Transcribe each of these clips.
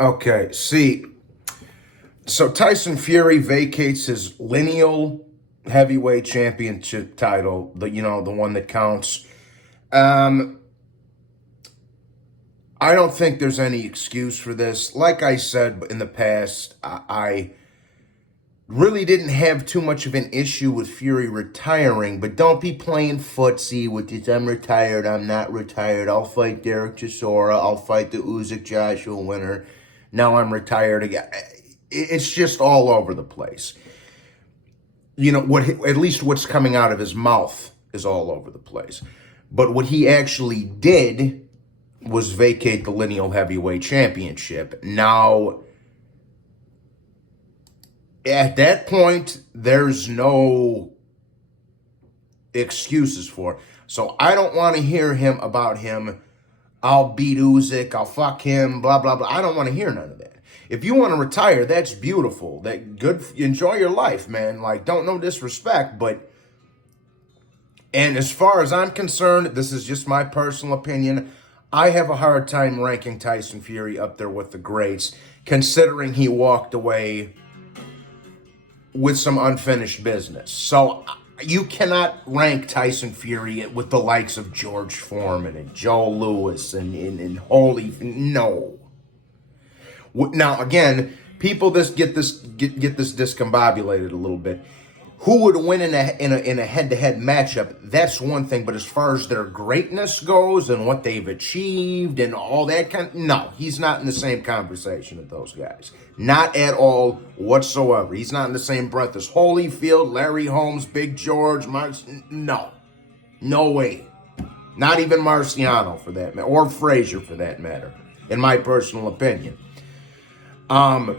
Okay, see, so Tyson Fury vacates his Lineal heavyweight championship title, the one that counts. Um, I don't think there's any excuse for this. Like I said in the past, I really didn't have too much of an issue with Fury retiring, but don't be playing footsie with this. I'm retired, I'm not retired. I'll fight Derek Chisora. I'll fight the Usyk Joshua winner. Now I'm retired again. It's just all over the place. At least what's coming out of his mouth is all over the place. But what he actually did was vacate the Lineal Heavyweight Championship. Now, at that point, there's no excuses for it. So I don't want to hear about him. I'll beat Usyk, I'll fuck him, blah, blah, blah. I don't want to hear none of that. If you want to retire, that's beautiful. Enjoy your life, man. Like, don't no disrespect, but... And as far as I'm concerned, this is just my personal opinion, I have a hard time ranking Tyson Fury up there with the greats, considering he walked away with some unfinished business. So you cannot rank Tyson Fury with the likes of George Foreman and Joe Louis and holy no. Now again, people get this discombobulated a little bit. Who would win in a head-to-head matchup? That's one thing, but as far as their greatness goes and what they've achieved and all that no, he's not in the same conversation with those guys. Not at all whatsoever. He's not in the same breath as Holyfield, Larry Holmes, Big George, no. No way. Not even Marciano for that matter, or Frazier for that matter, in my personal opinion. I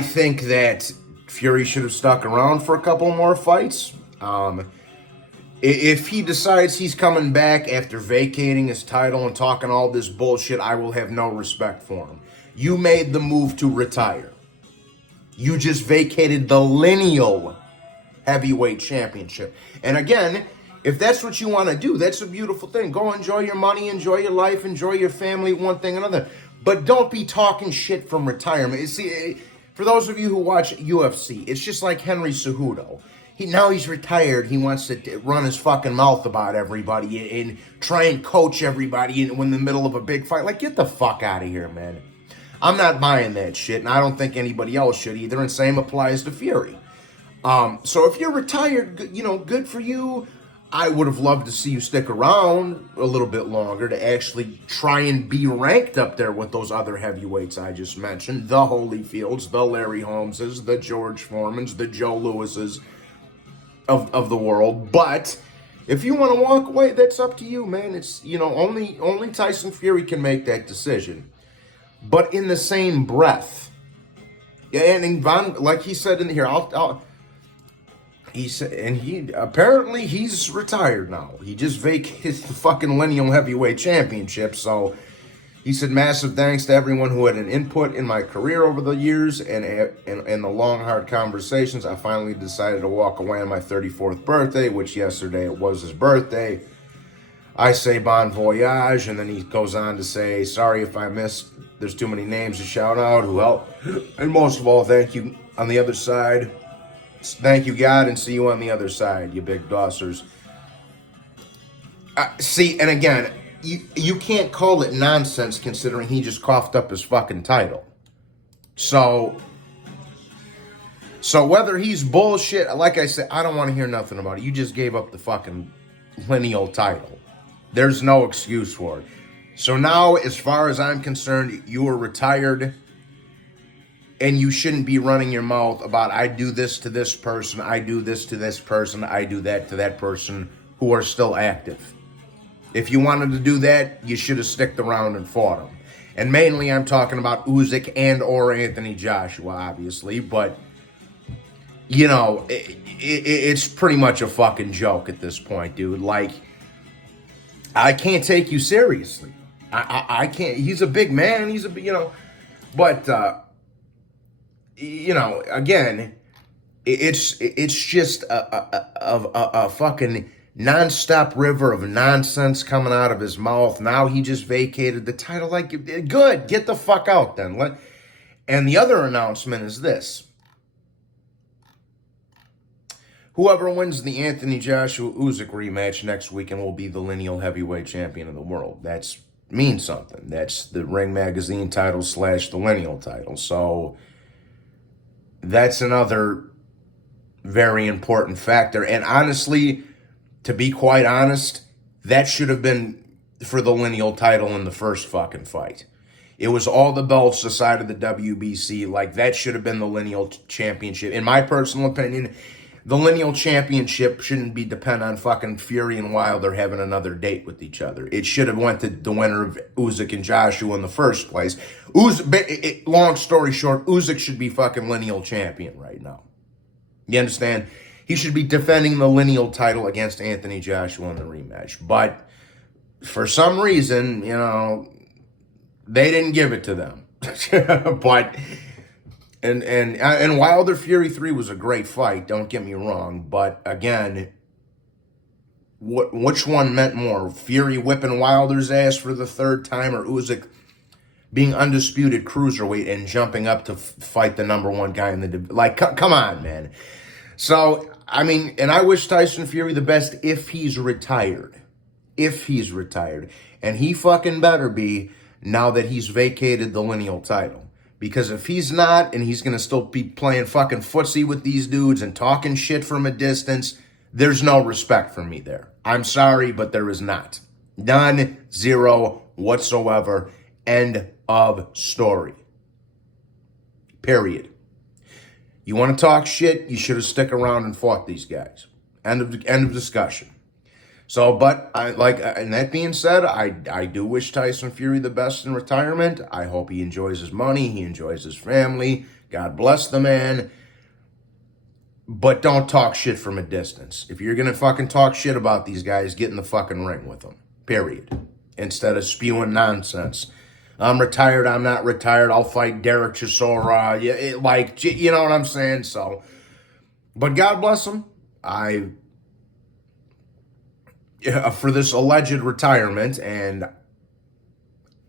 think that Fury should have stuck around for a couple more fights. If he decides he's coming back after vacating his title and talking all this bullshit, I will have no respect for him. You made the move to retire. You just vacated the Lineal Heavyweight Championship. And again, if that's what you want to do, that's a beautiful thing. Go enjoy your money, enjoy your life, enjoy your family, one thing or another. But don't be talking shit from retirement. See, for those of you who watch UFC, it's just like Henry Cejudo. Now he's retired. He wants to run his fucking mouth about everybody and try and coach everybody in the middle of a big fight. Like, get the fuck out of here, man. I'm not buying that shit, and I don't think anybody else should either, and same applies to Fury. So if you're retired, good for you. I would have loved to see you stick around a little bit longer to actually try and be ranked up there with those other heavyweights I just mentioned. The Holyfields, the Larry Holmeses, the George Foremans, the Joe Lewises of the world. But if you want to walk away, that's up to you, man. It's, only Tyson Fury can make that decision. But in the same breath, and like he said in here, he said, and apparently he's retired now. He just vacated the fucking Lineal Heavyweight Championship. So he said, massive thanks to everyone who had an input in my career over the years and the long, hard conversations. I finally decided to walk away on my 34th birthday, which yesterday it was his birthday. I say bon voyage, and then he goes on to say, sorry if I missed, there's too many names to shout out who helped. And most of all, thank you on the other side. Thank you, God, and see you on the other side, you big dossers. See, and again, you can't call it nonsense considering he just coughed up his fucking title. So whether he's bullshit, like I said, I don't want to hear nothing about it. You just gave up the fucking Lineal title. There's no excuse for it. So now, as far as I'm concerned, you are retired. And you shouldn't be running your mouth about, I do this to this person, I do this to this person, I do that to that person, who are still active. If you wanted to do that, you should have sticked around and fought them. And mainly I'm talking about Usyk and or Anthony Joshua, obviously. But, it's pretty much a fucking joke at this point, dude. Like, I can't take you seriously. I can't. He's a big man. But... again, it's just a fucking non-stop river of nonsense coming out of his mouth. Now he just vacated the title. Like, good, get the fuck out then. And the other announcement is this. Whoever wins the Anthony Joshua Usyk rematch next weekend will be the lineal heavyweight champion of the world. That's means something. That's the Ring Magazine title / the lineal title. So that's another very important factor. And honestly, to be quite honest, that should have been for the lineal title in the first fucking fight. It was all the belts aside of the WBC. Like, that should have been the lineal championship. In my personal opinion, the lineal championship shouldn't be dependent on fucking Fury and Wilder having another date with each other. It should have went to the winner of Usyk and Joshua in the first place. Long story short, Usyk should be fucking lineal champion right now. You understand? He should be defending the lineal title against Anthony Joshua in the rematch. But for some reason, they didn't give it to them. But and Wilder Fury 3 was a great fight, don't get me wrong. But again, which one meant more? Fury whipping Wilder's ass for the third time, or Usyk being undisputed cruiserweight and jumping up to fight the number one guy in the... Like, come on, man. So, I mean, and I wish Tyson Fury the best if he's retired. If he's retired. And he fucking better be now that he's vacated the lineal title. Because if he's not, and he's going to still be playing fucking footsie with these dudes and talking shit from a distance, there's no respect for me there. I'm sorry, but there is not. None, zero, whatsoever. End of story. Period. You want to talk shit, you should have stuck around and fought these guys. End of discussion. So, but and that being said, I do wish Tyson Fury the best in retirement. I hope he enjoys his money, he enjoys his family. God bless the man. But don't talk shit from a distance. If you're gonna fucking talk shit about these guys, get in the fucking ring with them. Period. Instead of spewing nonsense. I'm retired, I'm not retired, I'll fight Derek Chisora. You know what I'm saying? So, but God bless him. For this alleged retirement, and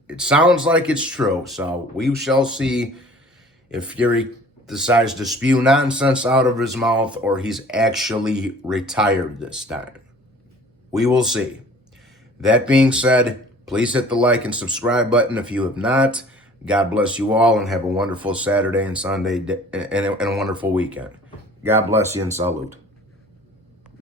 it sounds like it's true. So we shall see if Fury decides to spew nonsense out of his mouth or he's actually retired this time. We will see. That being said, please hit the like and subscribe button if you have not. God bless you all and have a wonderful Saturday and Sunday and a wonderful weekend. God bless you and salute.